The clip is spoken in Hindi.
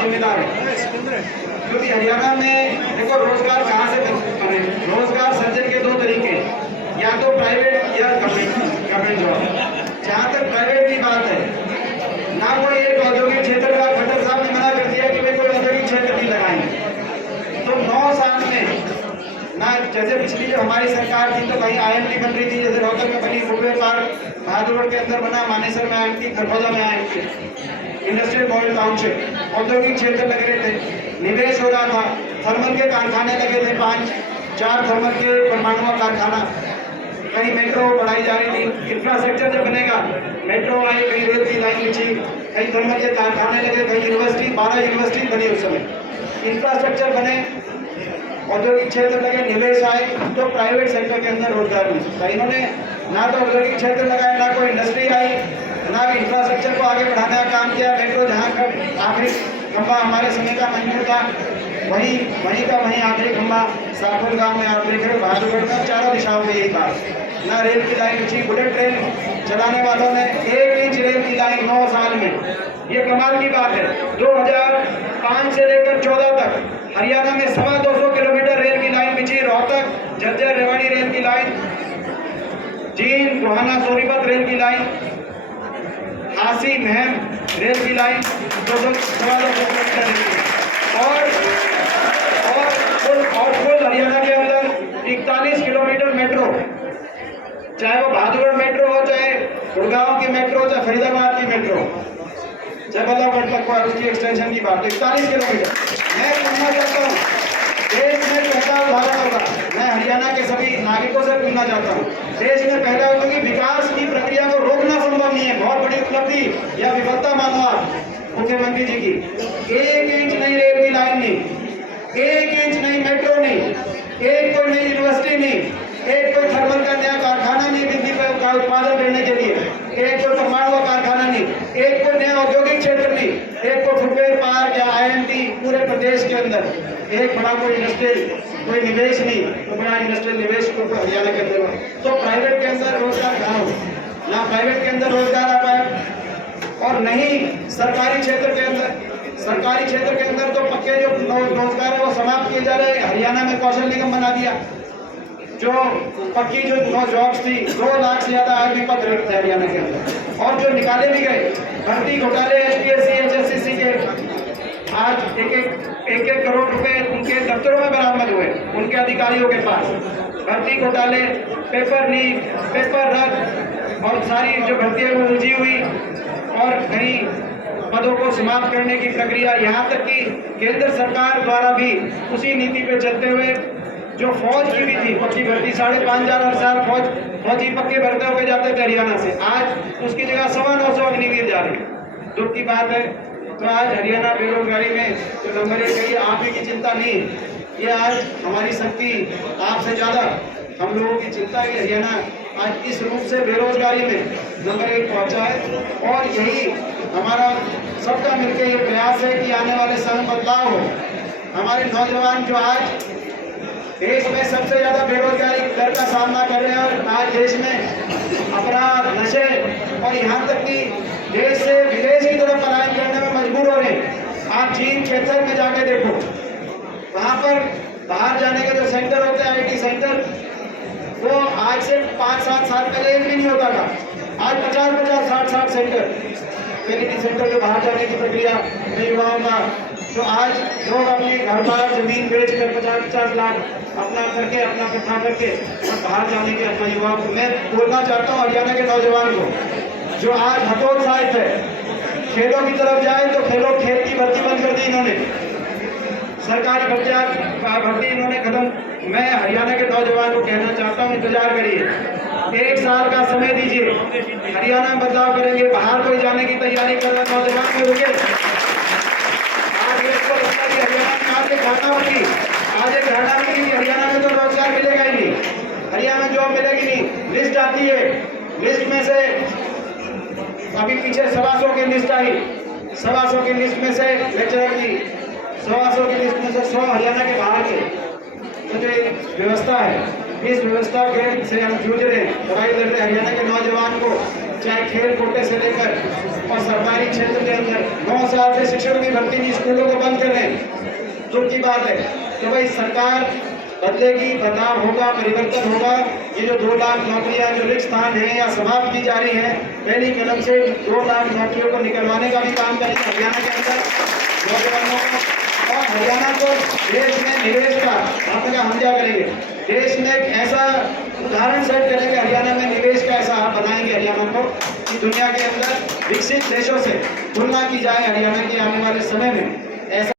जिम्मेदार है, क्योंकि हरियाणा में देखो रोजगार कहाँ से बने। रोजगार सर्जन के दो तरीके, या तो प्राइवेट या गवर्नमेंट जॉब। जहाँ तक प्राइवेट की बात है, ना कोई एक औद्योगिक क्षेत्र का खट्टर साहब ने मना कर दिया कि वे कोई औद्योगिक क्षेत्र नहीं लगाएंगे। तो 9 साल में ना, जैसे पिछली जो हमारी सरकार थी तो कहीं IMT बन रही थी, जैसे रोहतक में बनी फुटवेयर पार्क, बहादुरगढ़ के अंदर बना, मानेसर में IMT, खरगोदा में IMT, इंडस्ट्रियल मॉडल टाउनशिप, औद्योगिक क्षेत्र लग रहे थे, निवेश हो रहा था, थर्मल के कारखाने लगे थे, 5-4 थर्मल के परमाणु कारखाना, कहीं मेट्रो बढ़ाई जा रही थी। इंफ्रास्ट्रक्चर जब बनेगा, मेट्रो आई, कहीं रेल की लाइन बिछी, कहीं थर्मल के कारखाने लगे, कहीं यूनिवर्सिटी, 12 यूनिवर्सिटी बनी उस समय, इंफ्रास्ट्रक्चर बने, औद्योगिक क्षेत्र लगे, निवेश आए, तो प्राइवेट सेक्टर के अंदर रोजगार मिल सकता है। इन्होंने ना तो औद्योगिक क्षेत्र लगाया, ना कोई इंडस्ट्री आई, ना इंफ्रास्ट्रक्चर को आगे बढ़ाने का काम किया। मेट्रो जहाँ का आखिरी खंभा हमारे समय का मंजूर था, वहीं का वहीं आखिरी खंभा साफर गांव में आप देख रहे हो, बहादुरगढ़ में, चारों दिशाओं में यही बात। ना रेल की लाइन बिछी, बुलेट ट्रेन चलाने वालों ने 1 इंच रेल की लाइन 9 साल में, ये कमाल की बात है। 2005 से लेकर 14 तक हरियाणा में 225 किलोमीटर रेल की लाइन बिछी। रोहतक झज्जर रेवाड़ी रेल की लाइन, जींद गोहाना सोनीपत रेल की लाइन, हांसी महम रेल की लाइन 225 किलोमीटर, और कुल हरियाणा के अंदर 41 किलोमीटर मेट्रो, चाहे वो बहादुरगढ़ मेट्रो हो, चाहे गुड़गांव की मेट्रो, चाहे फरीदाबाद की मेट्रो, चाहे बल्लभगढ़ तक और उसकी एक्सटेंशन की बात, 41 किलोमीटर। मैं पूछना चाहता हूँ, देश में पहला उदाहरण होगा, मैं हरियाणा के सभी नागरिकों से पूछना चाहता हूँ, देश में पहला होगा कि विकास की प्रक्रिया को रोकना संभव नहीं है। बहुत बड़ी उपलब्धि या विफलता मानो आप मुख्यमंत्री जी की। 1 इंच नई रेल की लाइन नहीं, 1 इंच नई मेट्रो नहीं, एक कोई नई यूनिवर्सिटी नहीं, एक कोई थर्मल का नया कारखाना नहीं बिजली का उत्पादन करने के लिए, एक कोई परमाणु कारखाना नहीं, एक कोई नया औद्योगिक क्षेत्र नहीं, एक कोई फुटवेयर पार्क या IMT पूरे प्रदेश के अंदर, एक बड़ा कोई इंडस्ट्रियल कोई निवेश नहीं, तो बड़ा इंडस्ट्रियल निवेश को हरियाणा के अंदर। तो प्राइवेट के अंदर रोजगार कहाँ हो, ना प्राइवेट के अंदर रोजगार आ पाए और नहीं सरकारी क्षेत्र के अंदर। सरकारी क्षेत्र के अंदर तो पक्के जो रोजगार है वो समाप्त किए जा रहे हैं। हरियाणा में कौशल निगम बना दिया, जो पक्की जो जॉब्स थी, 2 लाख से ज्यादा आज भी पद रिक्त है हरियाणा के अंदर, और जो निकाले भी गए भर्ती घोटाले HPSC HSCC के, आज एक करोड़ रुपए उनके दफ्तरों में बरामद हुए, उनके अधिकारियों के पास। भर्ती घोटाले, पेपर लीक, पेपर रद्द, और सारी जो भर्ती है वो उलझी हुई, और कहीं पदों को समाप्त करने की प्रक्रिया, यहाँ तक कि केंद्र सरकार द्वारा भी उसी नीति पे चलते हुए जो फौज की भी थी पक्की भर्ती, 5,500 हर साल फौजी पक्के भरते हुए जाते थे हरियाणा से, आज उसकी जगह 950 अग्निवीर जा रहे हैं। दुख की बात है। तो आज हरियाणा बेरोजगारी में जो नंबर 1 है, आप ही की चिंता नहीं, ये आज हमारी शक्ति आपसे ज्यादा हम लोगों की चिंता है कि हरियाणा आज इस रूप से बेरोजगारी में नंबर 1 पहुंचा है। और यही हमारा सबका मिलकर ये प्रयास है कि आने वाले समय बदलाव हो। हमारे नौजवान जो आज देश में सबसे ज्यादा बेरोजगारी दर का सामना कर रहे हैं, और आज देश में अपराध, नशे, और यहाँ तक कि देश से विदेश की तरफ पलायन करने में मजबूर हो रहे हैं। आप चीन क्षेत्र में जाके देखो, वहाँ पर बाहर जाने के जो सेंटर होते हैं, IT सेंटर, वो आज से 5-7 साल पहले एक भी नहीं होता था, आज 50-50, 60-60 सेंटर, ट्रेनिंग सेंटर जो बाहर जाने की प्रक्रिया में युवाओं का, तो आज लोग अपने घर बार जमीन बेच कर 50-50 लाख अपना करके, अपना इकट्ठा करके और बाहर जाने के अपना युवाओं को मैं बोलना चाहता हूँ, हरियाणा के नौजवान को जो आज हतोत्साहित है, खेलों की तरफ जाए तो खेल की भर्ती बंद कर दी इन्होंने, सरकारी भर्ती इन्होंने खत्म। मैं हरियाणा के नौजवान को कहना चाहता हूँ, इंतजार करिए, 1 साल का समय दीजिए, हरियाणा में बदलाव करेंगे। बाहर कोई जाने की तैयारी कर रहे नौजवान में रुके, आज हरियाणा में आज एक घटना होगी, कि हरियाणा में तो रोजगार मिलेगा ही नहीं, हरियाणा में जॉब मिलेगी नहीं। लिस्ट आती है, लिस्ट में से अभी पीछे 125 की लिस्ट आई, 125 की लिस्ट में से लेक्चरर की 125 की लिस्ट में से 100 हरियाणा के बाहर के। तो जो व्यवस्था है, इस व्यवस्था के से हम जूझ रहे हैं, लड़ाई लड़ रहे हैं। हरियाणा के नौजवान को चाहे खेल कोटे से लेकर और सरकारी क्षेत्र के अंदर 9 साल से शिक्षकों की भर्ती नहीं, स्कूलों को बंद कर रहे हैं। दुख की बात है। तो भाई सरकार बदलेगी, बदलाव होगा, परिवर्तन होगा। ये जो 2 लाख नौकरियां जो रिक्त स्थान है या समाप्त की जा रही है, पहली कदम से 2 लाख नौकरियों को निकलवाने का भी काम करेंगे हरियाणा के अंदर नौजवानों को। और हरियाणा को देश में निवेश का आपका हम क्या करेंगे, देश में एक ऐसा उदाहरण सेट करेंगे, हरियाणा में निवेश का ऐसा आप बनाएंगे हरियाणा को कि दुनिया के अंदर विकसित देशों से तुलना की जाए हरियाणा के आने वाले समय में। ऐसा